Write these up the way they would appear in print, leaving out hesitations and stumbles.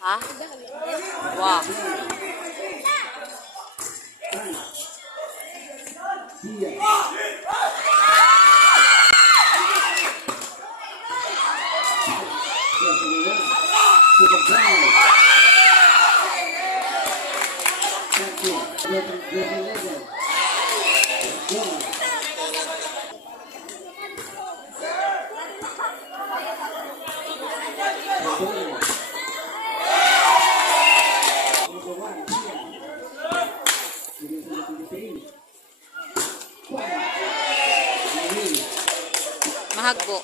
Hah? Wah. Mahagbo.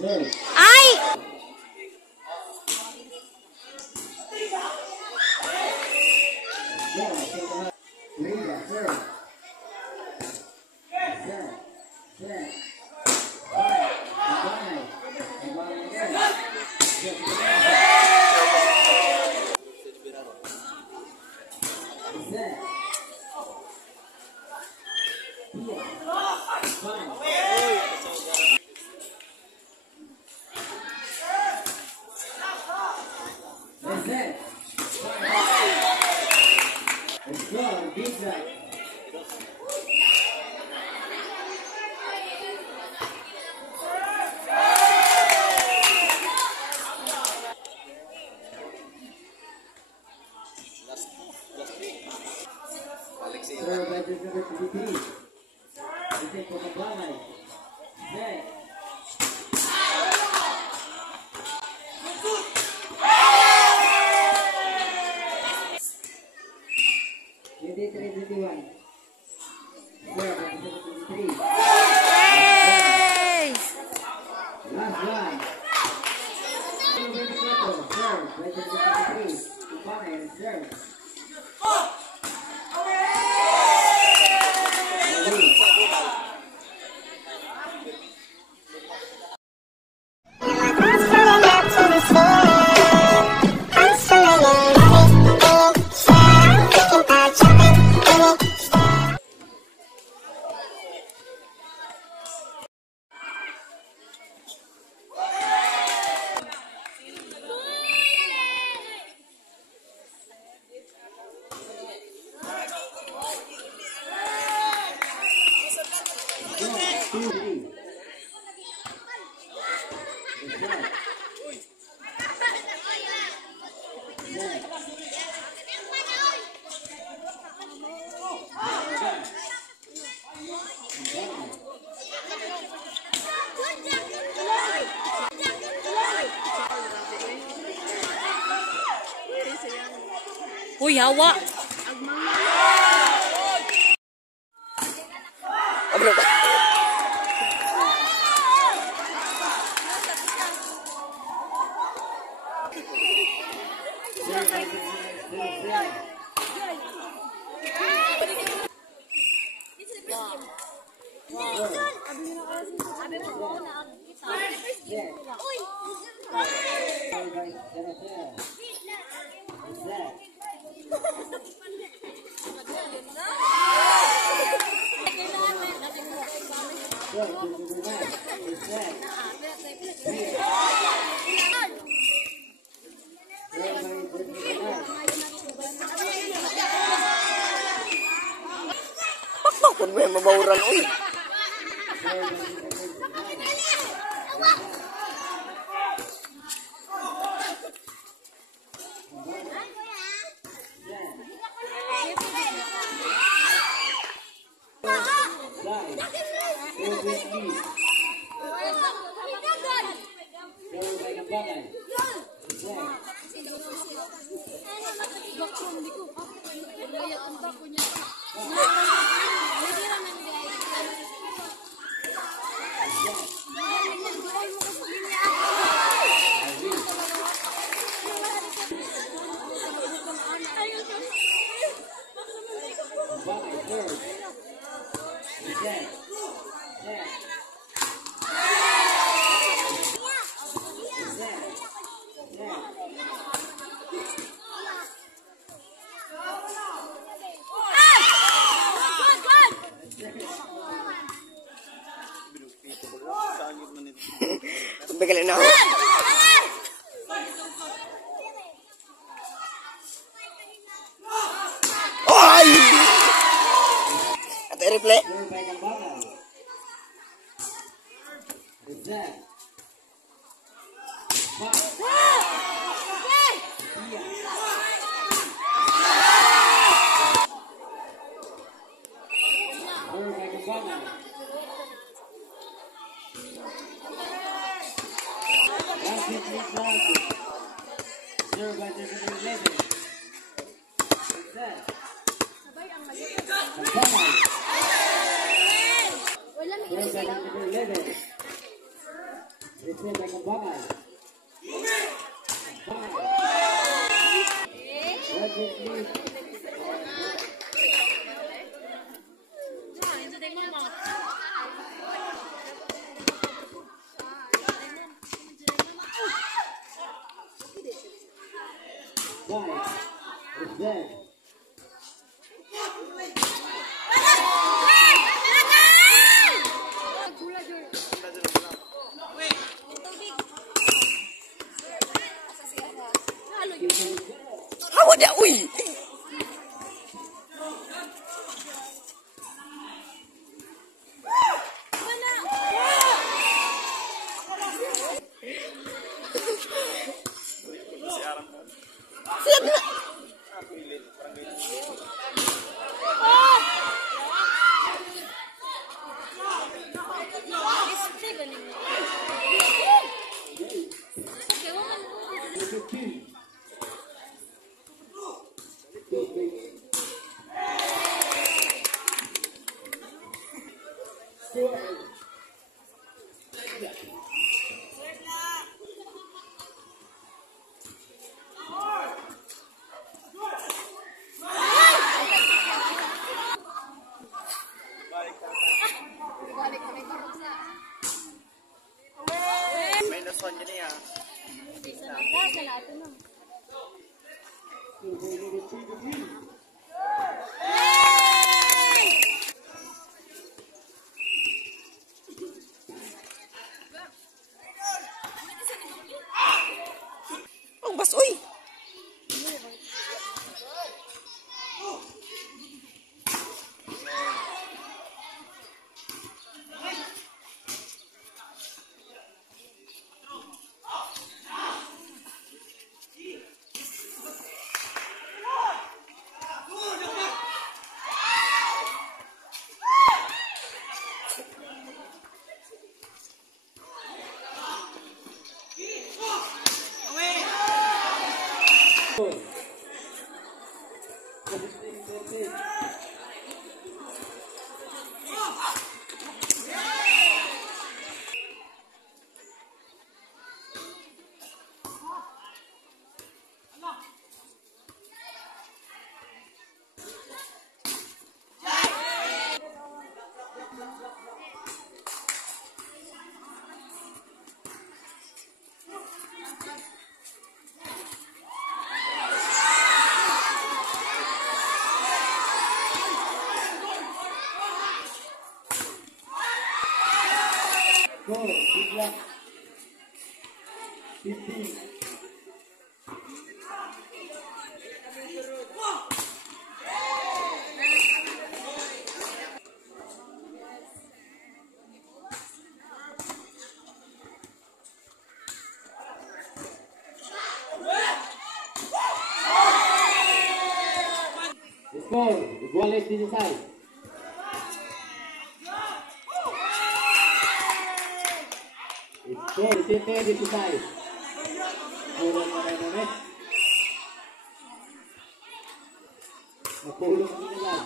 Ay! Uy, hawa. Kung may mabawuran uy. Bigyan na ako. Ay! At i-replay. Hawa dah, uy. Minus 1 yun ya. Ang bas, uy. Go, good luck. 15. Score, iguales din side. Score, siete di side. Pulong na kayo na. Napulong na nila.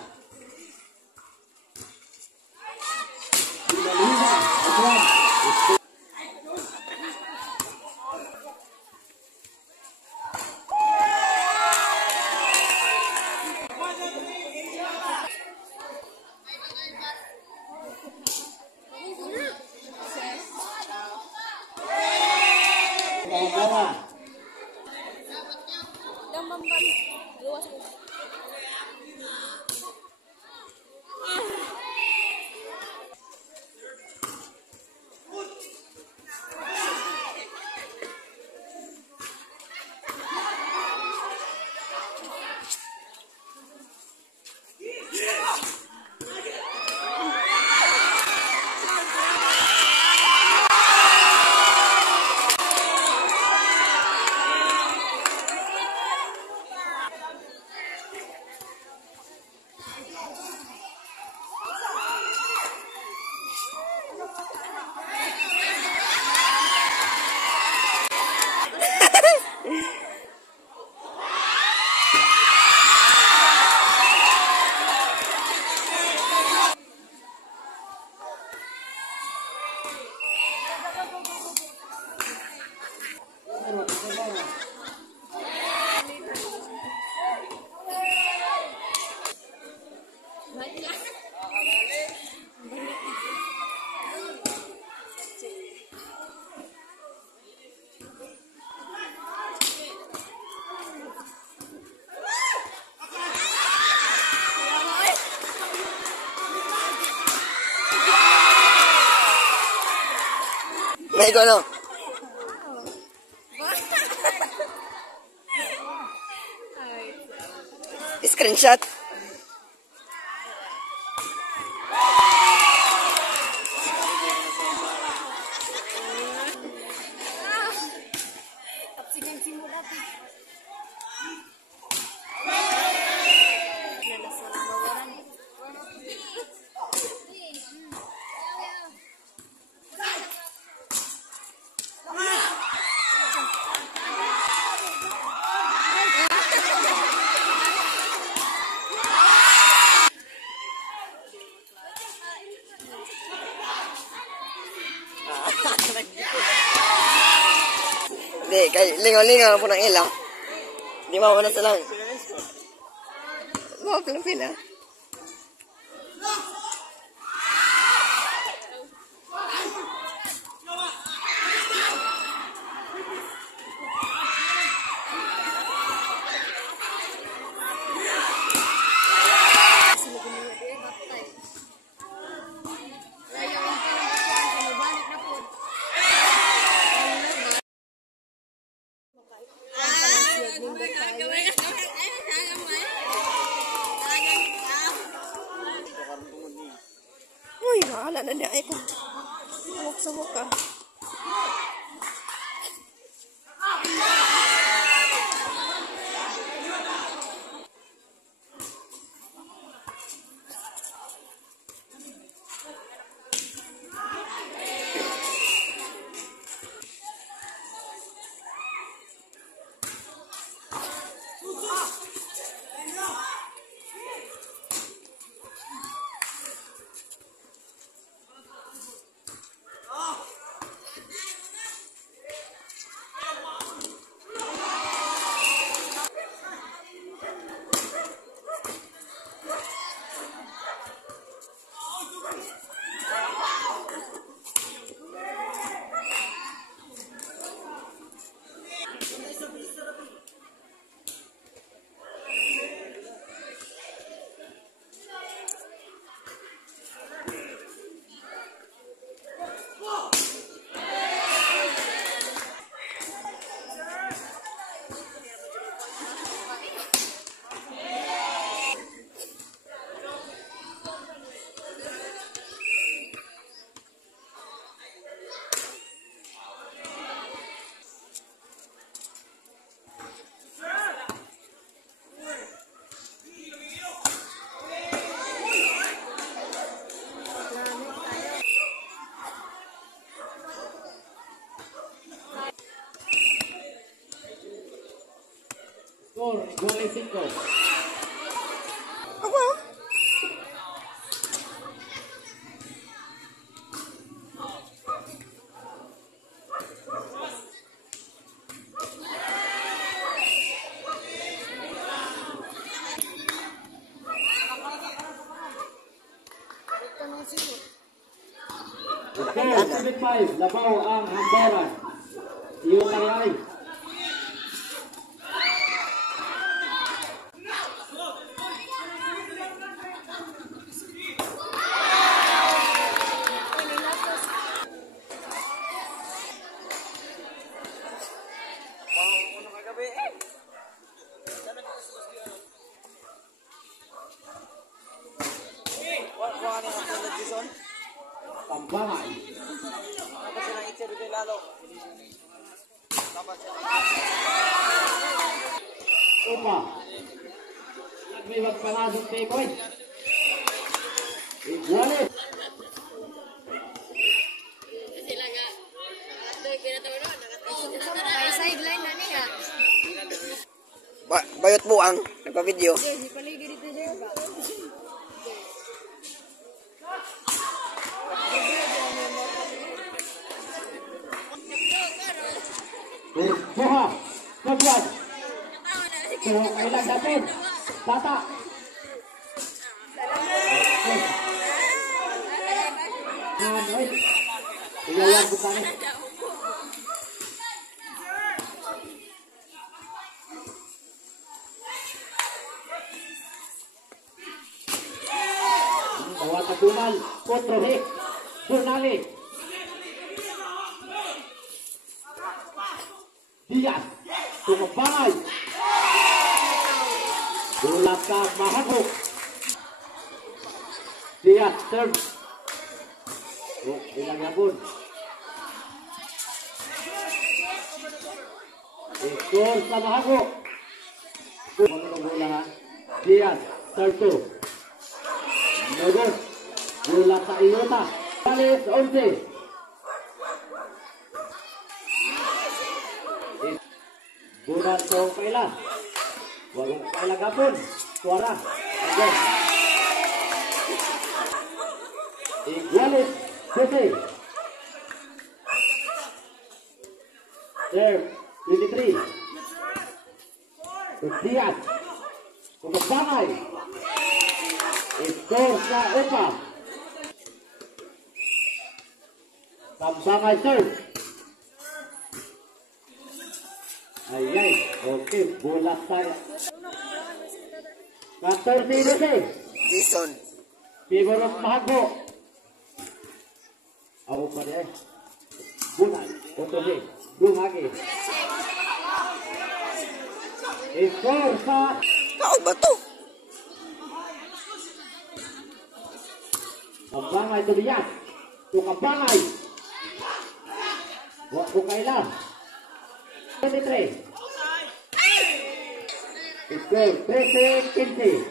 Pinalina, atras. Kawan-kawan. May ko ano? Screenshot. Hindi, kay lingaw-lingaw po ng ilang. Hindi mauna sa lang. Mga Pilipina. Uy, maala na niya. Ay, kung sumok ka. Score, 25. Ako? Okay, 75. Labaw ang Handaran. Iyo Tayay. Tambangan. Upa. Nagbiwag panasok kay Boy. Igualit. Sideline na niya. Bayot buang. Nagpa-video. Di paligid dito siya ba? Buha. Kabuan. Buha kailan datin. Tata. Anoy. Iyayan bukan. Bawat Dunal, Potro hit. Dunali. Diaz, Tumabangay. Bola ka mahagok. Diaz, serve. Bilang yapon. Skor sa mahagok. Manulong bola ha. Diaz, serve 2. Nagos. Bola sa Iota. Kalis, 11. Bulan sa kaila. Wagong kaila gapon. Suara. Again. Iguales. Jose. Serve. 23. Diaz. Pagkabangay. Skor sa Opa. Pagkabangay serve. Ay, okay, bola saya. 14-12. Jason. Favor of Mahago. Ako pa rin. Bulan. Otohe. Dumagi. Skor sa... Kao ba to? Kabangay to Diaz. To kabangay. Wak ko kailan. 23. Skor 13-15.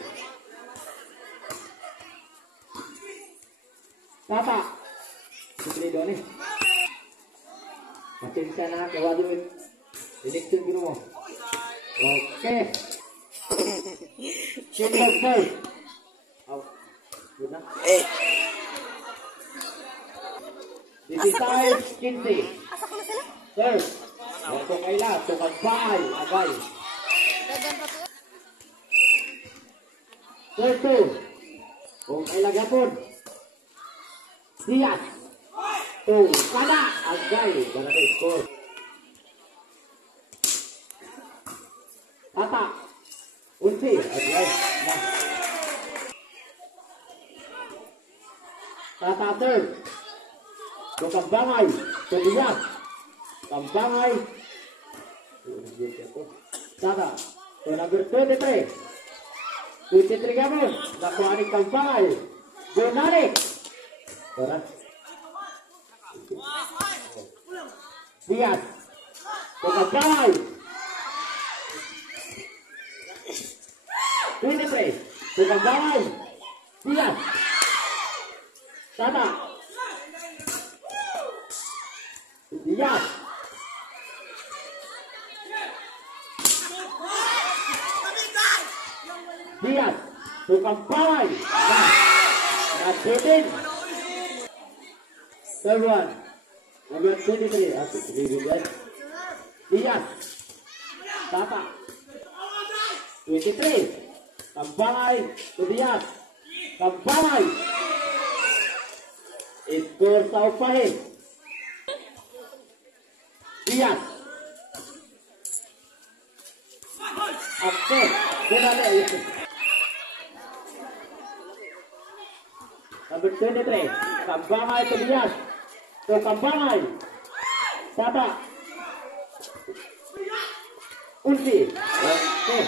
Tata. Sipri doon eh. Pasensya na, kawa doon. Election gino mo. Okay. Shindog serve. Oh, good na. Eh, 55-15. Serve. Waktu kaila, tukang bahay, agay. Dagan pa to. Serve 2. Kung kaila gapon. Diaz. 2. Kada, agay. Barangay score. Tata. Unsi, agay. Nah. Tata serve. Tukang bangay. Diaz. Kambangay. Tata. So number 23. 23 gamos. Nakuha ni Kambangay. Bonalik. Tara. Diaz. So Kambangay. 23. So Kambangay. Diaz. Tata. Diaz. Diaz, tukang pawai. Nah, third one. Number 23. Diaz. Tata. 23. Kambangay to Diaz. Kambangay. Skor sa upahin. Diaz. Akses. Bunale. Number 23. Kambangay to Diaz. To Kambangay. Tata. Unsi. Okay.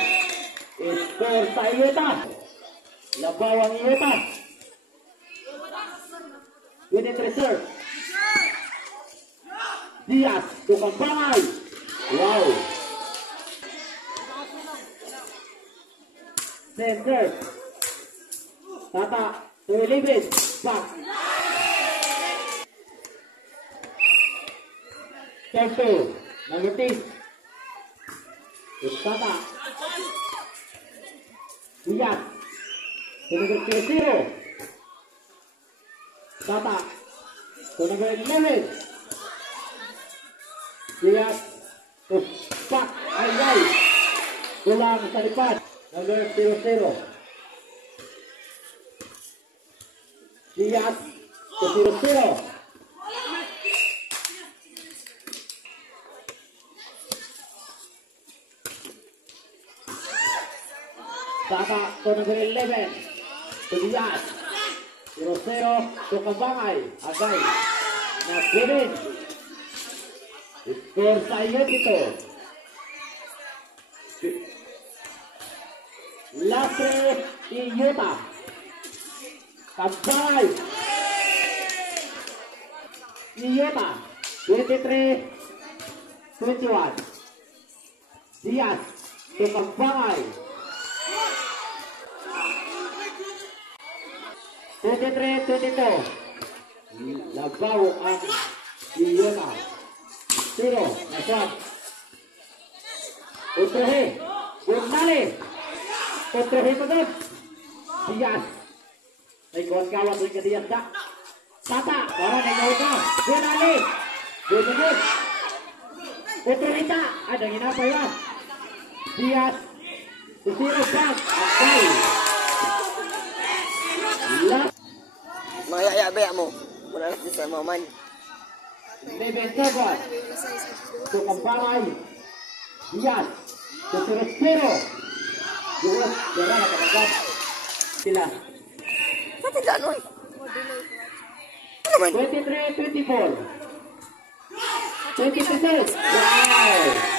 Skor sa Iota. Labaw ang Iota. 23 serve. Diaz to Kambangay. Wow. Center. Tata to Ilibis. Back. Serve 2. Number 10. Tata. Diaz. To number 0. Tata. To number 11. Diaz. To back. Ay. Tulang sa lipat. Number 00. Diaz to 00. Tata to number 11. To Diaz. 0-0 to Kambangay. Agay. Na Kevin. Skor sa iyo dito. Lastre Iyota. Kabay. Iyota. 23-21. Diaz. To Kabay. 23-22. Labaw ang Iyota. 0. Nasab. Utrahe. Gurnale. Utrahe pagod. Diaz. Ay kawan-kawan rin ka Diaz da. Tata. Para na ikaw ka. Gurnale. Gurnale. Utrahe ta. Ada ginapay ba? Diaz. Susiro back. Akay. Mga yaya-baya mo. Muna natin sa mga man. Bebentaban. To Kabay. Diaz. To Respiro. Diaz. Dara na kapagkat. Sila. Sa tidak nun. Ano man? 23-24. 26. Wow!